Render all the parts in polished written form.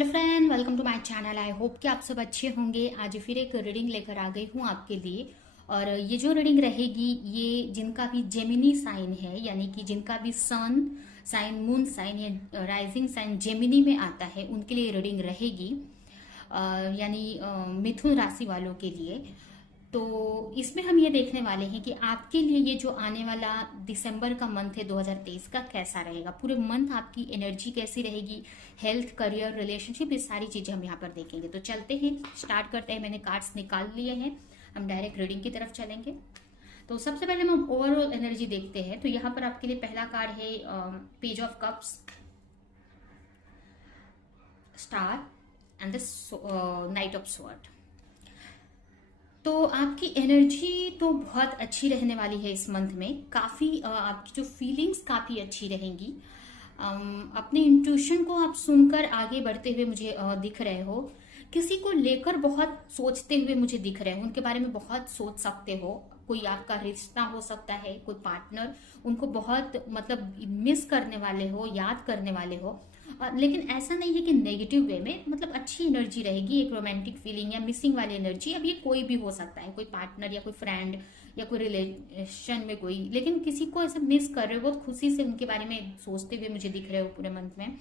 Hello friend, welcome to my channel. I hope कि आप सब अच्छे होंगे। आज फिर एक रीडिंग लेकर आ गई हूँ आपके लिए। और ये जो रीडिंग रहेगी, ये जिनका भी जेमिनी साइन है, यानी कि जिनका भी सन साइन, मून साइन या राइजिंग साइन जेमिनी में आता है, उनके लिए रीडिंग रहेगी। यानी मिथुन राशि वालों के लिए। तो इसमें हम ये देखने वाले हैं कि आपके लिए ये जो आने वाला दिसंबर का मंथ है 2023 का कैसा रहेगा। पूरे मंथ आपकी एनर्जी कैसी रहेगी, हेल्थ, करियर, रिलेशनशिप, ये सारी चीजें हम यहाँ पर देखेंगे। तो चलते हैं, स्टार्ट करते हैं। मैंने कार्ड्स निकाल लिए हैं, हम डायरेक्ट रीडिंग की तरफ चलेंगे। तो सबसे पहले हम ओवरऑल एनर्जी देखते हैं। तो यहाँ पर आपके लिए पहला कार्ड है page of cups, star and the night of sword. तो आपकी एनर्जी तो बहुत अच्छी रहने वाली है इस मंथ में। काफी आपकी जो फीलिंग्स काफी अच्छी रहेंगी। अपने इंट्यूशन को आप सुनकर आगे बढ़ते हुए मुझे दिख रहे हो। किसी को लेकर बहुत सोचते हुए मुझे दिख रहे हो, उनके बारे में बहुत सोच सकते हो। कोई आपका रिश्ता हो सकता है, कोई पार्टनर, उनको बहुत मतलब मिस करने वाले हो, याद करने वाले हो। लेकिन ऐसा नहीं है कि नेगेटिव वे में, मतलब अच्छी एनर्जी रहेगी, एक रोमांटिक फीलिंग या मिसिंग वाली एनर्जी। अब ये कोई भी हो सकता है, कोई पार्टनर या कोई फ्रेंड या कोई रिलेशन में कोई, लेकिन किसी को ऐसे मिस कर रहे हो, बहुत खुशी से उनके बारे में सोचते हुए मुझे दिख रहे हो पूरे मंथ में।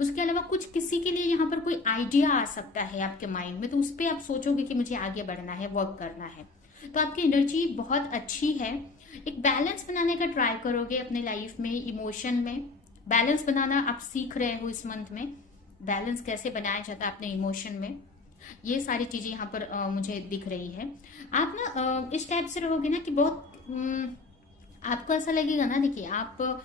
उसके अलावा कुछ किसी के लिए यहाँ पर कोई आइडिया आ सकता है आपके माइंड में, तो उस पर आप सोचोगे कि मुझे आगे बढ़ना है, वर्क करना है। तो आपकी एनर्जी बहुत अच्छी है। एक बैलेंस बनाने का ट्राई करोगे अपने लाइफ में, इमोशन में बैलेंस बनाना आप सीख रहे हो इस मंथ में। बैलेंस कैसे बनाया जाता है अपने इमोशन में, ये सारी चीजें यहाँ पर मुझे दिख रही है। आप ना इस टाइप से रहोगे ना कि बहुत आपको ऐसा लगेगा ना, देखिए आप,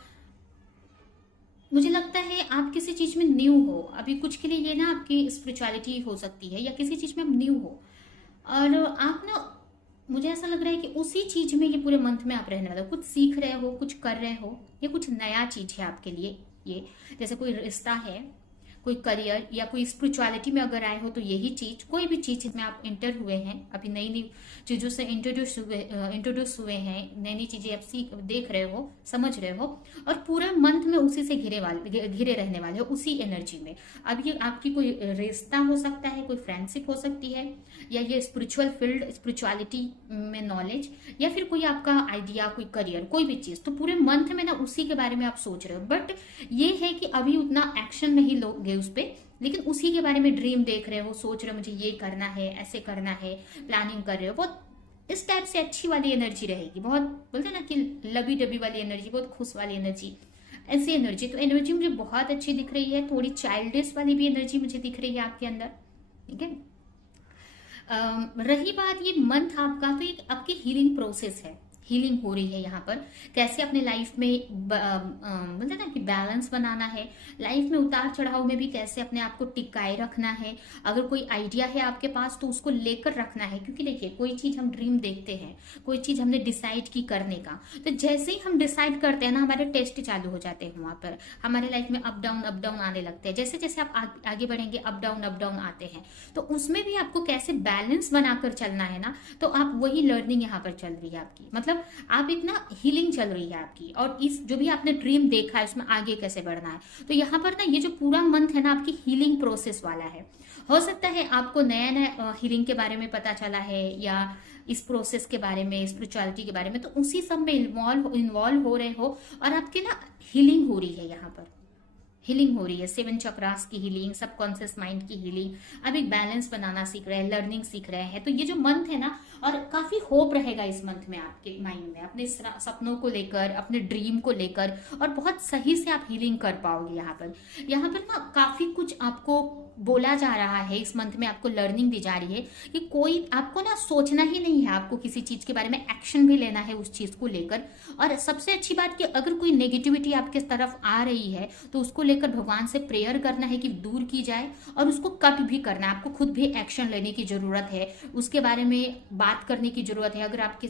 मुझे लगता है आप किसी चीज में न्यू हो अभी कुछ के लिए। ये ना आपकी स्पिरिचुअलिटी हो सकती है, या किसी चीज में आप न्यू हो और आप ना, मुझे ऐसा लग रहा है कि उसी चीज में ये पूरे मंथ में आप रहने वाले हो। कुछ सीख रहे हो, कुछ कर रहे हो, ये कुछ नया चीज है आपके लिए। ये जैसे कोई रिश्ता है, कोई करियर, या कोई स्पिरिचुअलिटी में अगर आए हो तो यही चीज, कोई भी चीज में आप इंटर हुए हैं, अभी नई नई चीजों से इंट्रोड्यूस हुए हैं, नई नई चीजें आप सीख देख रहे हो, समझ रहे हो, और पूरे मंथ में उसी से घिरे रहने वाले हो, उसी एनर्जी में। अब ये आपकी कोई रिश्ता हो सकता है, कोई फ्रेंडशिप हो सकती है, या ये स्पिरिचुअल फील्ड, स्पिरिचुअलिटी में नॉलेज, या फिर कोई आपका आइडिया, कोई करियर, कोई भी चीज। तो पूरे मंथ में ना उसी के बारे में आप सोच रहे हो। बट ये है कि अभी उतना एक्शन नहीं लोगे उस पर, लेकिन उसी के बारे में ड्रीम देख रहे हो, सोच रहे हो मुझे ये करना है, ऐसे करना है, प्लानिंग कर रहे हो। बहुत इस टाइप से अच्छी वाली एनर्जी रहेगी। बहुत बोलते हैं ना कि लबी डबी वाली एनर्जी, बहुत खुश वाली एनर्जी, ऐसी एनर्जी। तो एनर्जी मुझे बहुत अच्छी दिख रही है। थोड़ी चाइल्डिश वाली भी एनर्जी मुझे दिख रही है आपके अंदर, ठीक है। रही बात ये मंथ आपका, तो एक आपकी हीलिंग प्रोसेस है, हीलिंग हो रही है यहाँ पर। कैसे अपने लाइफ में बोलते हैं ना कि बैलेंस बनाना है, लाइफ में उतार चढ़ाव में भी कैसे अपने आप को टिकाए रखना है। अगर कोई आइडिया है आपके पास तो उसको लेकर रखना है, क्योंकि देखिए कोई चीज हम ड्रीम देखते हैं, कोई चीज हमने डिसाइड की करने का, तो जैसे ही हम डिसाइड करते हैं ना, हमारे टेस्ट चालू हो जाते हैं वहां पर। हमारे लाइफ में अप डाउन आने लगते हैं। जैसे जैसे आप आगे बढ़ेंगे, अप डाउन आते हैं। तो उसमें भी आपको कैसे बैलेंस बनाकर चलना है ना, तो आप वही लर्निंग यहाँ पर चल रही है आपकी। मतलब आप इतना हीलिंग चल रही है आपकी, और इस जो भी आपने ड्रीम देखा है उसमें आगे कैसे बढ़ना है। तो यहाँ पर ना ये जो पूरा मंथ है ना, आपकी हीलिंग प्रोसेस वाला है। हो सकता है आपको नया नया हीलिंग के बारे में पता चला है, या इस प्रोसेस के बारे में, स्पिरिचुअलिटी के बारे में, तो उसी सब में इन्वॉल्व हो रहे हो, और आपकी ना हीलिंग हो रही है यहाँ पर। हीलिंग हो रही है, 7 चक्रास की हीलिंग, सबकॉन्शियस माइंड की हीलिंग। अब एक बैलेंस बनाना सीख रहे हैं, लर्निंग सीख रहे हैं। तो ये जो मंथ है ना, और काफी होप रहेगा इस मंथ में आपके माइंड में, अपने सपनों को लेकर, अपने ड्रीम को लेकर, और बहुत सही से आप हीलिंग कर पाओगे यहाँ पर। यहाँ पर ना काफी कुछ आपको बोला जा रहा है इस मंथ में, आपको लर्निंग दी जा रही है कि कोई आपको ना सोचना ही नहीं है, आपको किसी चीज के बारे में एक्शन भी लेना है उस चीज को लेकर। और सबसे अच्छी बात कि अगर कोई नेगेटिविटी आपके तरफ आ रही है तो उसको लेकर भगवान से प्रेयर करना है कि दूर की जाए, और उसको कट भी करना है। आपको खुद भी एक्शन लेने की जरूरत है, उसके बारे में बात करने की जरूरत है, अगर आपके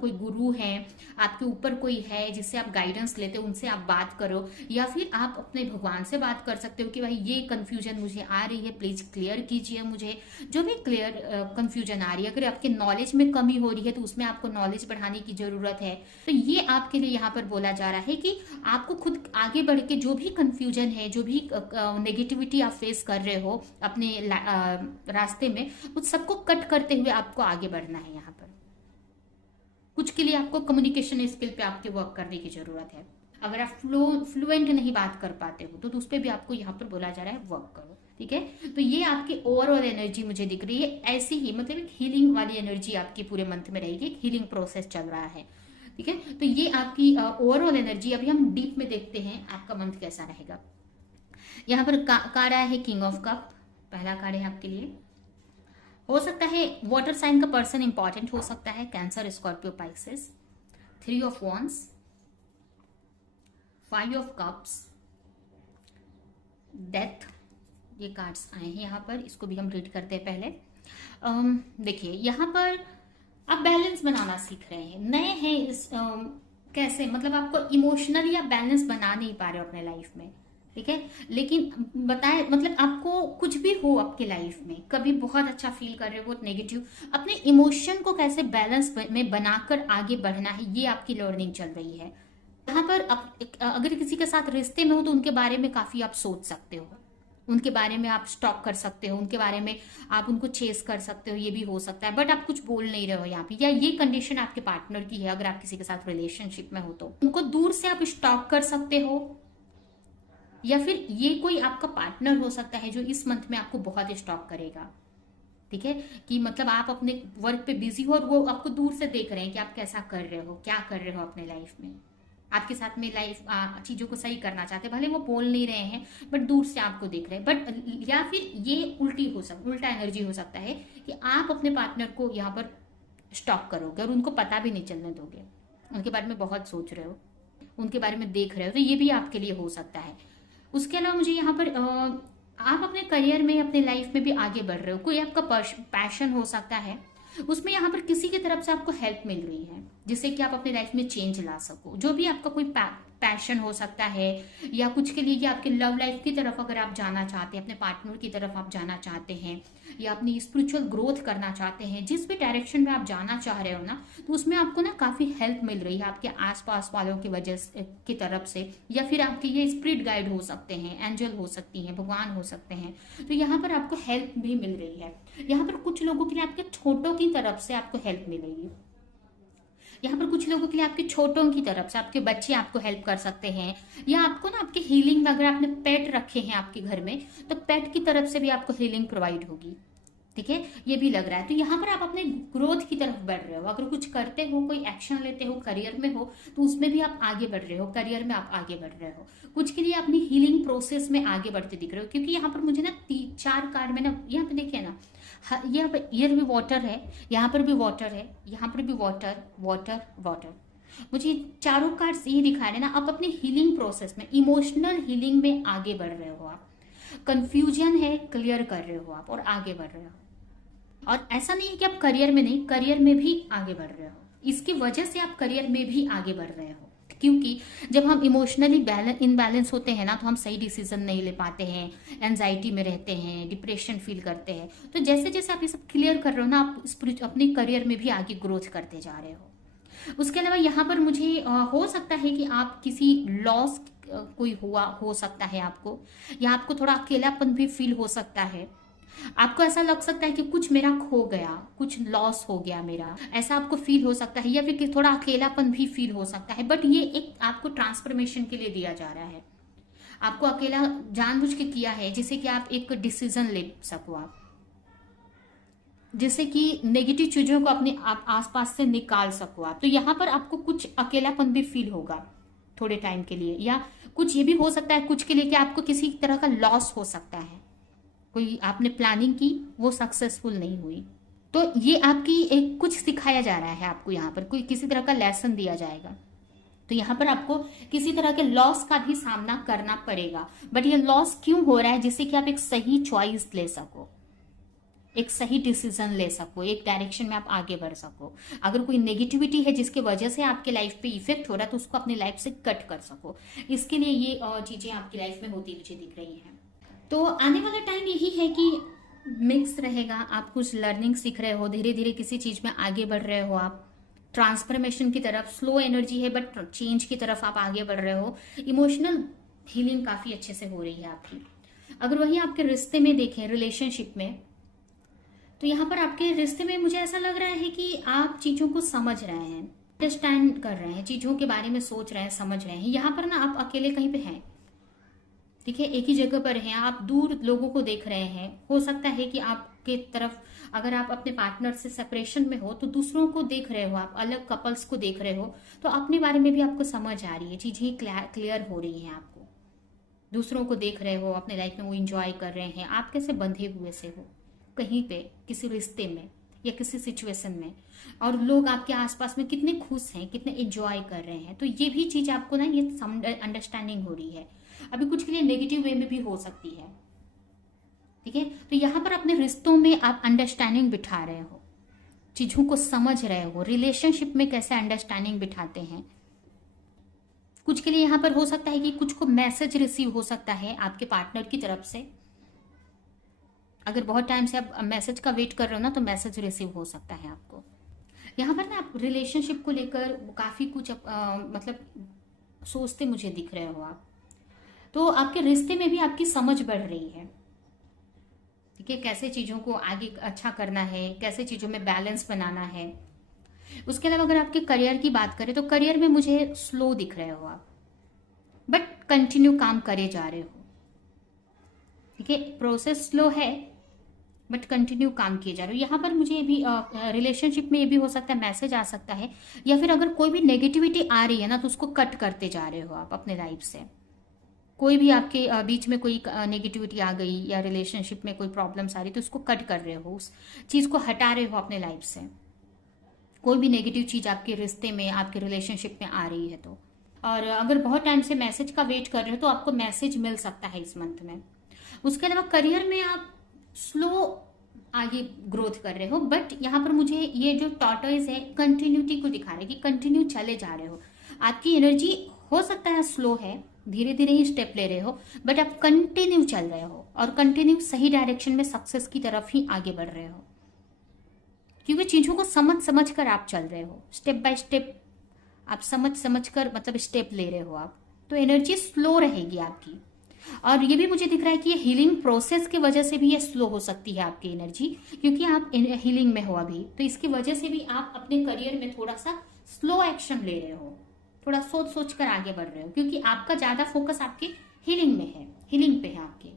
कोई गुरु है, आपके ऊपर कोई है जिससे आप गाइडेंस लेते हो, उनसे आप बात करो, या फिर आप अपने भगवान से बात कर सकते हो कि भाई ये कंफ्यूजन मुझे आ रही है, प्लीज क्लियर कीजिए मुझे। जो भी क्लियर कंफ्यूजन आ रही है, अगर आपके नॉलेज में कमी हो रही है तो उसमें आपको नॉलेज बढ़ाने की जरूरत है। तो ये आपके लिए यहाँ पर बोला जा रहा है कि आपको खुद आगे बढ़ के जो भी कंफ्यूजन है, जो भी नेगेटिविटी आप फेस कर रहे हो अपने रास्ते में, उस सबको कट करते हुए आपको आगे बढ़ना है। यहाँ पर कुछ के लिए आपको कम्युनिकेशन स्किल पे आपके वर्क करने की जरूरत है। अगर आप फ्लुएंट नहीं बात कर पाते हो तो उस पर भी आपको यहाँ पर बोला जा रहा है वर्क करो। ठीक है, तो ये आपकी ओवरऑल एनर्जी मुझे दिख रही है। ऐसी ही मतलब एक हीलिंग वाली एनर्जी आपकी पूरे मंथ में रहेगी, एक हीलिंग प्रोसेस चल रहा है। ठीक है, तो ये आपकी ओवरऑल एनर्जी। अभी हम डीप में देखते हैं आपका मंथ कैसा रहेगा। यहाँ पर कार्ड आया है किंग ऑफ कप। पहला कार्ड है आपके लिए। हो सकता है वाटर साइन का पर्सन इंपॉर्टेंट हो सकता है, cancer, Scorpio, Pisces. 3 of wands, 5 of cups, death, ये कार्ड्स आए हैं यहाँ पर। इसको भी हम रीड करते हैं पहले। देखिए यहाँ पर आप बैलेंस बनाना सीख रहे हैं, नए हैं इस कैसे मतलब आपको इमोशनली आप बैलेंस बना नहीं पा रहे हो अपने लाइफ में। ठीक है, लेकिन बताए मतलब आपको कुछ भी हो आपके लाइफ में, कभी बहुत अच्छा फील कर रहे हो, बहुत नेगेटिव, अपने इमोशन को कैसे बैलेंस में बनाकर आगे बढ़ना है, ये आपकी लर्निंग चल रही है। यहाँ पर अगर किसी के साथ रिश्ते में हो तो उनके बारे में काफी आप सोच सकते हो, उनके बारे में आप स्टॉक कर सकते हो, उनके बारे में आप उनको चेस कर सकते हो, ये भी हो सकता है। बट आप कुछ बोल नहीं रहे हो यहाँ पे, या ये कंडीशन आपके पार्टनर की है। अगर आप किसी के साथ रिलेशनशिप में हो तो उनको दूर से आप स्टॉक कर सकते हो, या फिर ये कोई आपका पार्टनर हो सकता है जो इस मंथ में आपको बहुत स्टॉक करेगा। ठीक है, कि मतलब आप अपने वर्क पे बिजी हो और वो आपको दूर से देख रहे हैं कि आप कैसा कर रहे हो, क्या कर रहे हो अपने लाइफ में, आपके साथ में लाइफ चीजों को सही करना चाहते हैं। भले वो बोल नहीं रहे हैं बट दूर से आपको देख रहे हैं। बट या फिर ये उल्टा एनर्जी हो सकता है कि आप अपने पार्टनर को यहाँ पर स्टॉक करोगे और उनको पता भी नहीं चलने दोगे, उनके बारे में बहुत सोच रहे हो, उनके बारे में देख रहे हो, तो ये भी आपके लिए हो सकता है। उसके अलावा मुझे यहाँ पर आप अपने करियर में, अपने लाइफ में भी आगे बढ़ रहे हो, कोई आपका पैशन हो सकता है, उसमें यहाँ पर किसी की तरफ से आपको हेल्प मिल रही है जिससे कि आप अपने लाइफ में चेंज ला सको। जो भी आपका कोई पैशन हो सकता है, या कुछ के लिए कि आपके लव लाइफ की तरफ अगर आप जाना चाहते हैं, अपने पार्टनर की तरफ आप जाना चाहते हैं, या अपनी स्पिरिचुअल ग्रोथ करना चाहते हैं, जिस भी डायरेक्शन में आप जाना चाह रहे हो ना, तो उसमें आपको ना काफी हेल्प मिल रही है आपके आसपास वालों की वजह की तरफ से, या फिर आपके ये स्पिरिट गाइड हो सकते हैं, एंजल हो सकती हैं, भगवान हो सकते हैं। तो यहाँ पर आपको हेल्प भी मिल रही है। यहाँ पर कुछ लोगों के लिए आपके छोटों की तरफ से आपको हेल्प मिलेगी। यहाँ पर कुछ लोगों के लिए आपके छोटों की तरफ से आपके बच्चे आपको हेल्प कर सकते हैं, या आपको ना आपकी हीलिंग, अगर आपने पेट रखे हैं आपके घर में तो पेट की तरफ से भी आपको हीलिंग प्रोवाइड होगी। ठीक है, ये भी लग रहा है। तो यहाँ पर आप अपने ग्रोथ की तरफ बढ़ रहे हो। अगर कुछ करते हो, कोई एक्शन लेते हो, करियर में हो, तो उसमें भी आप आगे बढ़ रहे हो, करियर में आप आगे बढ़ रहे हो। कुछ के लिए अपनी हीलिंग प्रोसेस में आगे बढ़ते दिख रहे हो, क्योंकि यहाँ पर मुझे ना 4 कार्ड में ना, यहाँ पे देखिए ना, यहाँ पे इधर भी वाटर है, यहाँ पर भी वाटर है, यहाँ पर भी वाटर वाटर वाटर। मुझे चारों कार्ड्स ये दिखा रहे हैं ना, आप अपनी हीलिंग प्रोसेस में, इमोशनल हीलिंग में आगे बढ़ रहे हो। आप कंफ्यूजन है, क्लियर कर रहे हो आप और आगे बढ़ रहे हो। और ऐसा नहीं है कि आप करियर में नहीं, करियर में भी आगे बढ़ रहे हो। इसकी वजह से आप करियर में भी आगे बढ़ रहे हो, क्योंकि जब हम इमोशनली इनबैलेंस होते हैं ना, तो हम सही डिसीजन नहीं ले पाते हैं, एंजाइटी में रहते हैं, डिप्रेशन फील करते हैं। तो जैसे जैसे आप ये सब क्लियर कर रहे हो ना, आप अपने करियर में भी आगे ग्रोथ करते जा रहे हो। उसके अलावा यहाँ पर मुझे हो सकता है कि आप किसी लॉस कोई हुआ हो सकता है आपको, या आपको थोड़ा अकेलापन भी फील हो सकता है। आपको ऐसा लग सकता है कि कुछ मेरा खो गया, कुछ लॉस हो गया मेरा, ऐसा आपको फील हो सकता है, या फिर थोड़ा अकेलापन भी फील हो सकता है। बट ये एक आपको ट्रांसफॉर्मेशन के लिए दिया जा रहा है। आपको अकेला जानबूझ के किया है जिससे कि आप एक डिसीजन ले सको, आप जिससे कि नेगेटिव चीजों को अपने आप आसपास से निकाल सको आप। तो यहाँ पर आपको कुछ अकेलापन भी फील होगा थोड़े टाइम के लिए, या कुछ ये भी हो सकता है कुछ के लिए कि आपको किसी तरह का लॉस हो सकता है, कोई आपने प्लानिंग की वो सक्सेसफुल नहीं हुई। तो ये आपकी एक कुछ सिखाया जा रहा है आपको, यहाँ पर कोई किसी तरह का लेसन दिया जाएगा। तो यहाँ पर आपको किसी तरह के लॉस का भी सामना करना पड़ेगा। बट ये लॉस क्यों हो रहा है? जिससे कि आप एक सही चॉइस ले सको। एक सही डिसीजन ले सको, एक डायरेक्शन में आप आगे बढ़ सको। अगर कोई नेगेटिविटी है जिसकी वजह से आपके लाइफ पे इफेक्ट हो रहा है तो उसको अपनी लाइफ से कट कर सको। इसके लिए ये चीजें आपकी लाइफ में होती मुझे दिख रही हैं। तो आने वाला टाइम यही है कि मिक्स रहेगा, आप कुछ लर्निंग सीख रहे हो, धीरे धीरे किसी चीज में आगे बढ़ रहे हो, आप ट्रांसफॉर्मेशन की तरफ, स्लो एनर्जी है बट चेंज की तरफ आप आगे बढ़ रहे हो। इमोशनल हीलिंग काफी अच्छे से हो रही है आपकी। अगर वही आपके रिश्ते में देखें, रिलेशनशिप में, तो यहाँ पर आपके रिश्ते में मुझे ऐसा लग रहा है कि आप चीजों को समझ रहे हैं, अंडरस्टैंड कर रहे हैं, चीजों के बारे में सोच रहे हैं, समझ रहे हैं। यहाँ पर ना आप अकेले कहीं पे हैं, ठीक है, एक ही जगह पर हैं, आप दूर लोगों को देख रहे हैं। हो सकता है कि आपके तरफ, अगर आप अपने पार्टनर से सेपरेशन में हो तो दूसरों को देख रहे हो, आप अलग कपल्स को देख रहे हो, तो अपने बारे में भी आपको समझ आ रही है, चीजें क्लियर हो रही हैं आपको। दूसरों को देख रहे हो, अपने लाइफ में वो इंजॉय कर रहे हैं, आप कैसे बंधे हुए से हो कहीं पे, किसी रिश्ते में या किसी सिचुएशन में, और लोग आपके आसपास में कितने खुश हैं, कितने एंजॉय कर रहे हैं। तो ये भी चीज आपको ना, ये अंडरस्टैंडिंग हो रही है। अभी कुछ के लिए नेगेटिव वे में भी हो सकती है, ठीक है। तो यहाँ पर अपने रिश्तों में आप अंडरस्टैंडिंग बिठा रहे हो, चीजों को समझ रहे हो, रिलेशनशिप में कैसे अंडरस्टैंडिंग बिठाते हैं। कुछ के लिए यहाँ पर हो सकता है कि कुछ को मैसेज रिसीव हो सकता है आपके पार्टनर की तरफ से। अगर बहुत टाइम से आप मैसेज का वेट कर रहे हो ना, तो मैसेज रिसीव हो सकता है आपको। यहाँ पर ना आप रिलेशनशिप को लेकर काफी कुछ मतलब सोचते मुझे दिख रहे हो आप। तो आपके रिश्ते में भी आपकी समझ बढ़ रही है, ठीक है, कैसे चीजों को आगे अच्छा करना है, कैसे चीजों में बैलेंस बनाना है। उसके अलावा अगर आपके करियर की बात करें तो करियर में मुझे स्लो दिख रहे हो आप, बट कंटिन्यू काम करे जा रहे हो, ठीक है। प्रोसेस स्लो है बट कंटिन्यू काम किए जा रहे हो। यहाँ पर मुझे ये भी रिलेशनशिप में ये भी हो सकता है, मैसेज आ सकता है, या फिर अगर कोई भी नेगेटिविटी आ रही है ना, तो उसको कट करते जा रहे हो आप अपने लाइफ से। कोई भी आपके बीच में कोई नेगेटिविटी आ गई या रिलेशनशिप में कोई प्रॉब्लम्स आ रही, तो उसको कट कर रहे हो, उस चीज को हटा रहे हो अपने लाइफ से। कोई भी नेगेटिव चीज आपके रिश्ते में, आपके रिलेशनशिप में आ रही है तो। और अगर बहुत टाइम से मैसेज का वेट कर रहे हो तो आपको मैसेज मिल सकता है इस मंथ में। उसके अलावा करियर में आप स्लो आगे ग्रोथ कर रहे हो, बट यहाँ पर मुझे ये जो टॉर्टोइज है कंटिन्यूटी को दिखा रहा है कि कंटिन्यू चले जा रहे हो। आपकी एनर्जी हो सकता है स्लो है, धीरे धीरे ही स्टेप ले रहे हो, बट आप कंटिन्यू चल रहे हो और कंटिन्यू सही डायरेक्शन में सक्सेस की तरफ ही आगे बढ़ रहे हो, क्योंकि चीजों को समझ समझ कर आप चल रहे हो, स्टेप बाय स्टेप आप समझ समझ कर मतलब स्टेप ले रहे हो आप। तो एनर्जी स्लो रहेगी आपकी। और ये भी मुझे दिख रहा है कि ये हीलिंग प्रोसेस की वजह से भी ये स्लो हो सकती है आपकी एनर्जी, क्योंकि आप हीलिंग में हो अभी, तो इसकी वजह से भी आप अपने करियर में थोड़ा सा स्लो एक्शन ले रहे हो, थोड़ा सोच सोच कर आगे बढ़ रहे हो, क्योंकि आपका ज्यादा फोकस आपके हीलिंग में है, हीलिंग पे है आपके।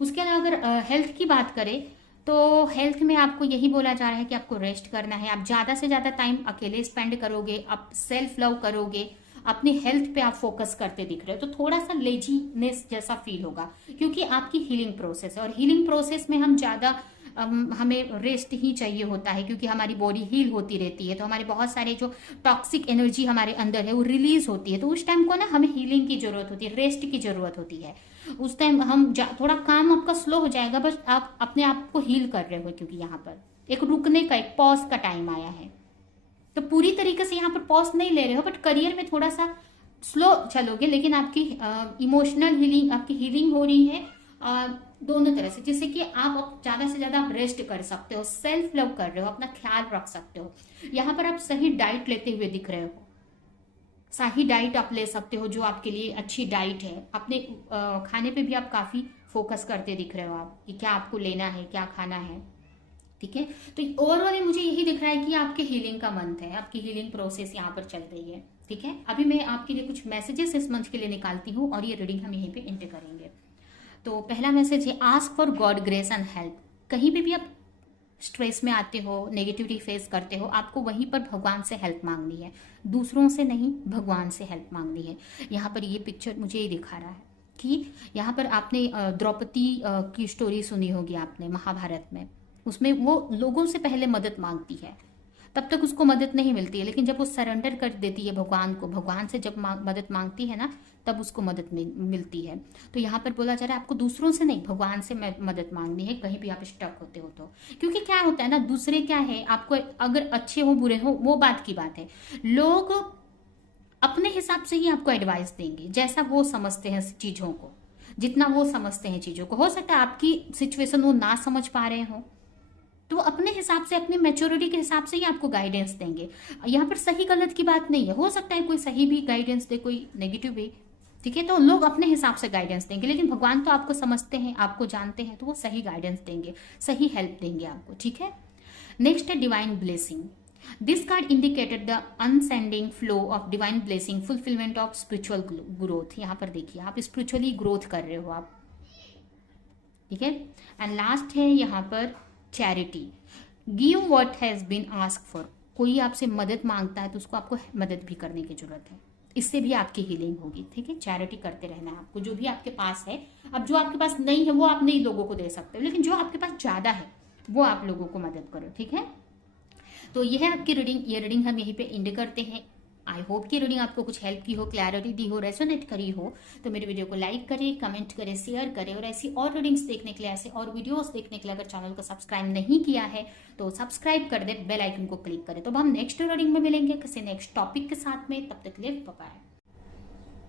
उसके अलावा अगर हेल्थ की बात करें तो हेल्थ में आपको यही बोला जा रहा है कि आपको रेस्ट करना है, आप ज्यादा से ज्यादा टाइम अकेले स्पेंड करोगे, आप सेल्फ लव करोगे, अपनी हेल्थ पे आप फोकस करते दिख रहे हो, तो थोड़ा सा लेजीनेस जैसा फील होगा, क्योंकि आपकी हीलिंग प्रोसेस है। और हीलिंग प्रोसेस में हम ज्यादा हमें रेस्ट ही चाहिए होता है, क्योंकि हमारी बॉडी हील होती रहती है, तो हमारे बहुत सारे जो टॉक्सिक एनर्जी हमारे अंदर है वो रिलीज होती है, तो उस टाइम को ना हमें हीलिंग की जरूरत होती है, रेस्ट की जरूरत होती है। उस टाइम हम थोड़ा काम आपका स्लो हो जाएगा, बस आप अपने आप को हील कर रहे हो, क्योंकि यहाँ पर एक रुकने का, एक पॉज का टाइम आया है। तो पूरी तरीके से यहाँ पर पॉज नहीं ले रहे हो, बट करियर में थोड़ा सा स्लो चलोगे, लेकिन आपकी इमोशनल हीलिंग, आपकी हीलिंग हो रही है दोनों तरह से, जिससे कि आप ज्यादा से ज्यादा आप रेस्ट कर सकते हो, सेल्फ लव कर रहे हो, अपना ख्याल रख सकते हो। यहाँ पर आप सही डाइट लेते हुए दिख रहे हो, सही डाइट आप ले सकते हो जो आपके लिए अच्छी डाइट है। अपने खाने पे भी आप काफी फोकस करते दिख रहे हो आप, कि क्या आपको लेना है, क्या खाना है, ठीक है। तो ओवरऑल मुझे यही दिख रहा है कि आपके हीलिंग का मंथ है, आपकी हीलिंग प्रोसेस यहाँ पर चल रही है, ठीक है। अभी मैं आपके लिए कुछ मैसेजेस इस मंथ के लिए निकालती हूँ और ये रीडिंग हम यहीं पे एंटर करेंगे। तो पहला मैसेज है, ask for God grace and help. कहीं भी आप स्ट्रेस में आते हो, नेगेटिविटी फेस करते हो, आपको वहीं पर भगवान से हेल्प मांगनी है, दूसरों से नहीं, भगवान से हेल्प मांगनी है। यहाँ पर ये पिक्चर मुझे ये दिखा रहा है कि यहाँ पर आपने द्रौपदी की स्टोरी सुनी होगी आपने महाभारत में, उसमें वो लोगों से पहले मदद मांगती है, तब तक उसको मदद नहीं मिलती है, लेकिन जब वो सरेंडर कर देती है भगवान को, भगवान से जब मदद मांगती है ना, तब उसको मदद मिलती है। तो यहाँ पर बोला जा रहा है आपको दूसरों से नहीं, भगवान से मदद मांगनी है, कहीं भी आप स्टक होते हो तो। क्योंकि क्या होता है ना, दूसरे क्या है, आपको अगर अच्छे हो बुरे हो वो बात की बात है, लोग अपने हिसाब से ही आपको एडवाइस देंगे, जैसा वो समझते हैं चीजों को, जितना वो समझते हैं चीजों को। हो सकता है आपकी सिचुएशन वो ना समझ पा रहे हो, तो अपने हिसाब से, अपनी मैच्योरिटी के हिसाब से ही आपको गाइडेंस देंगे। यहाँ पर सही गलत की बात नहीं है, हो सकता है कोई सही भी गाइडेंस दे, कोई नेगेटिव भी, ठीक है। तो लोग अपने हिसाब से गाइडेंस देंगे, लेकिन भगवान तो आपको समझते हैं, आपको जानते हैं, तो वो सही गाइडेंस देंगे, सही हेल्प देंगे आपको, ठीक है। नेक्स्ट है divine blessing. This card indicated the ascending flow of divine blessing, fulfilment of spiritual growth. यहाँ पर देखिए आप स्पिरिचुअली ग्रोथ कर रहे हो आप, ठीक है। एंड लास्ट है यहाँ पर charity, give what has been ask for. कोई आपसे मदद मांगता है तो उसको आपको मदद भी करने की जरूरत है, इससे भी आपकी हीलिंग होगी, ठीक है। चैरिटी करते रहना है आपको, जो भी आपके पास है। अब जो आपके पास नहीं है वो आप नहीं लोगों को दे सकते हो, लेकिन जो आपके पास ज्यादा है वो आप लोगों को मदद करो, ठीक है। तो यह है आपकी रीडिंग, ये रीडिंग हम यहीं पे एंड करते हैं। आई होप कि रीडिंग आपको कुछ हेल्प की हो, क्लैरिटी दी हो, रेजोनेट करी हो। तो मेरे वीडियो को लाइक करें, कमेंट करें, शेयर करें, और ऐसी और रीडिंग्स देखने के लिए, ऐसे और वीडियोस देखने के लिए अगर चैनल को सब्सक्राइब नहीं किया है तो सब्सक्राइब कर दे, बेल आइकन को क्लिक करें। तो अब हम नेक्स्ट रीडिंग में मिलेंगे किसी नेक्स्ट टॉपिक के साथ में, तब तक के लिए बाय बाय।